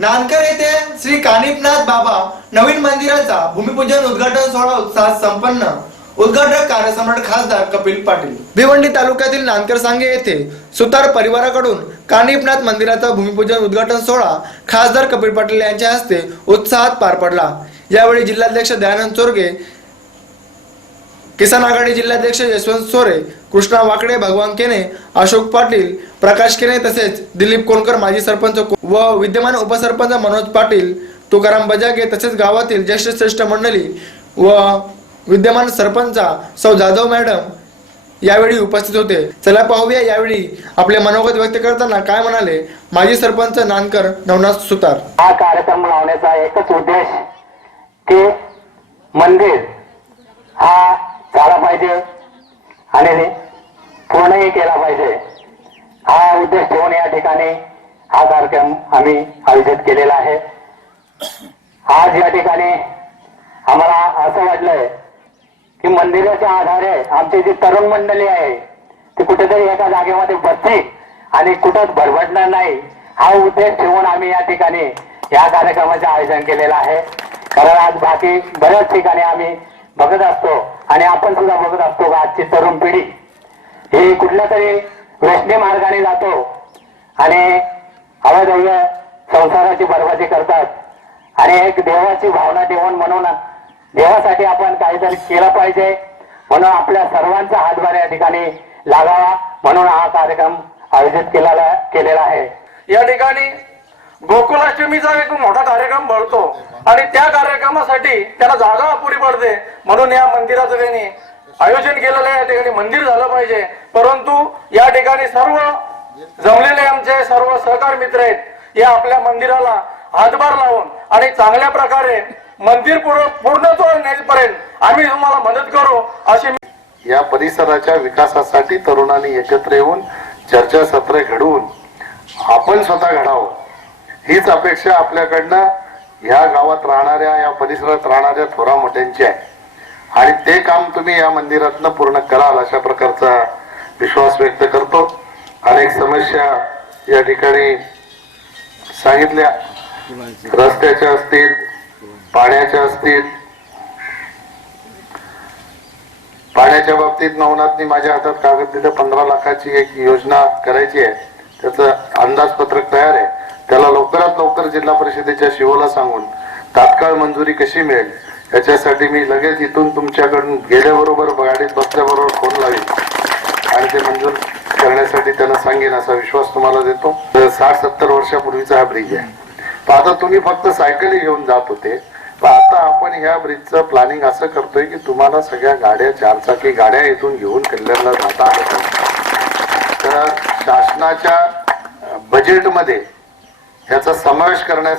नांदकर येथे श्री कानिपनाथ बाबा नवीन मंदिराचा भूमिपूजन उद्घाटन सोहळा उत्साहात संपन्न उद्घाटक कार्यसम्राट खासदार कपिल पाटील. भिवंडी तालुक्यातील नांदकर सांगे येथे सुतार परिवाराकडून कानिपनाथ मंदिराचा भूमिपूजन उद्घाटन सोहळा खासदार कपिल पाटील यांच्या हस्ते उत्साहात पार पडला. यावेळी जिल्हाध्यक्ष दयानंद चोरगे किसान आघाडी जिल्हाध्यक्ष यशवंत सोरे कृष्णा वाकडे भगवान केने अशोक पाटील प्रकाश केने तसेच दिलीप कोणकर माजी सरपंच व विद्यमान उपसरपंच मनोज पाटील तुकाराम बजागे तसेच गावातील ज्येष्ठ श्रेष्ठ मंडळी व विद्यमान सरपंचा सौ जाधव मॅडम यावेळी उपस्थित होते. चला पाहूया यावेळी आपले मनोगत व्यक्त करताना काय म्हणाले माजी सरपंच नानकर नवनाथ सुतार. हा कार्यक्रम लावण्याचा एकच उद्देश की मंदिर हा झाला पाहिजे आणि पूर्णही केला पाहिजे. हा उद्देश ठेवून या ठिकाणी हा कार्यक्रम आम्ही आयोजित केलेला आहे. आज या ठिकाणी आम्हाला असं वाटलंय की मंदिराच्या आधारे आमची जी तरुण मंडळी आहे ती कुठेतरी एका जागेमध्ये बसतील आणि कुठंच भरभटणार नाही. हा उद्देश ठेवून आम्ही या ठिकाणी या कार्यक्रमाचे आयोजन केलेलं आहे. कारण आज बाकी बऱ्याच ठिकाणी आम्ही बघत असतो आणि आपण सुद्धा बघत असतो का आजची तरुण पिढी ही कुठल्या तरी व्यसनी मार्गाने जातो. आणि अवैधव्य संसाराची बरबादी करतात. आणि एक देवाची भावना ठेवून म्हणून देवासाठी आपण काहीतरी केलं पाहिजे. म्हणून आपल्या सर्वांचा हातभार या ठिकाणी लागावा. म्हणून हा कार्यक्रम आयोजित केलेला केलेला आहे. या ठिकाणी गोकुलाष्टमीचा एक मोठा कार्यक्रम भरतो. आणि त्या कार्यक्रमासाठी त्याला जागा अपुरी पडते. म्हणून या मंदिराचं त्यांनी आयोजन केलेलं आहे या ठिकाणी मंदिर झालं पाहिजे. परंतु या ठिकाणी सर्व जमलेले आमचे सर्व सहकार मित्र आहेत या आपल्या मंदिराला हातभार लावून आणि चांगल्या प्रकारे मंदिर पूर्ण पूर्णत्व नेपर्यंत आम्ही तुम्हाला मदत करू अशी या परिसराच्या विकासासाठी तरुणांनी एकत्र येऊन चर्चासत्र घडवून आपण स्वतः घडावं. हीच अपेक्षा आपल्याकडनं ह्या गावात राहणाऱ्या या परिसरात राहणाऱ्या थोरा मोठ्यांची आहे. आणि ते काम तुम्ही या मंदिरातनं पूर्ण कराल अशा प्रकारचा विश्वास व्यक्त करतो. अनेक समस्या या ठिकाणी सांगितल्या. रस्त्याच्या असतील पाण्याच्या असतील. पाण्याच्या बाबतीत नवनाथनी माझ्या हातात कागद दिलं. पंधरा लाखाची एक योजना करायची आहे. त्याचं अंदाजपत्रक तयार आहे. त्याला लवकरात लवकर जिल्हा परिषदेच्या शिवोला सांगून तात्काळ मंजुरी कशी मिळेल? याच्यासाठी मी लगेच इथून तुमच्याकडून गेल्याबरोबर गाडीत बसल्याबरोबर फोन लावेन. आणि ते मंजूर करण्यासाठी त्यांना सांगेन असा विश्वास तुम्हाला देतो. साठ सत्तर वर्षापूर्वीचा हा ब्रिज आहे. पण आता तुम्ही फक्त सायकली घेऊन जात होते. पण आता आपण ह्या ब्रिजचं प्लॅनिंग असं करतोय की तुम्हाला सगळ्या गाड्या चारचाकी गाड्या इथून घेऊन कल्याणला जाता आलं तर शासनाच्या बजेटमध्ये याचा समावेश करण्यास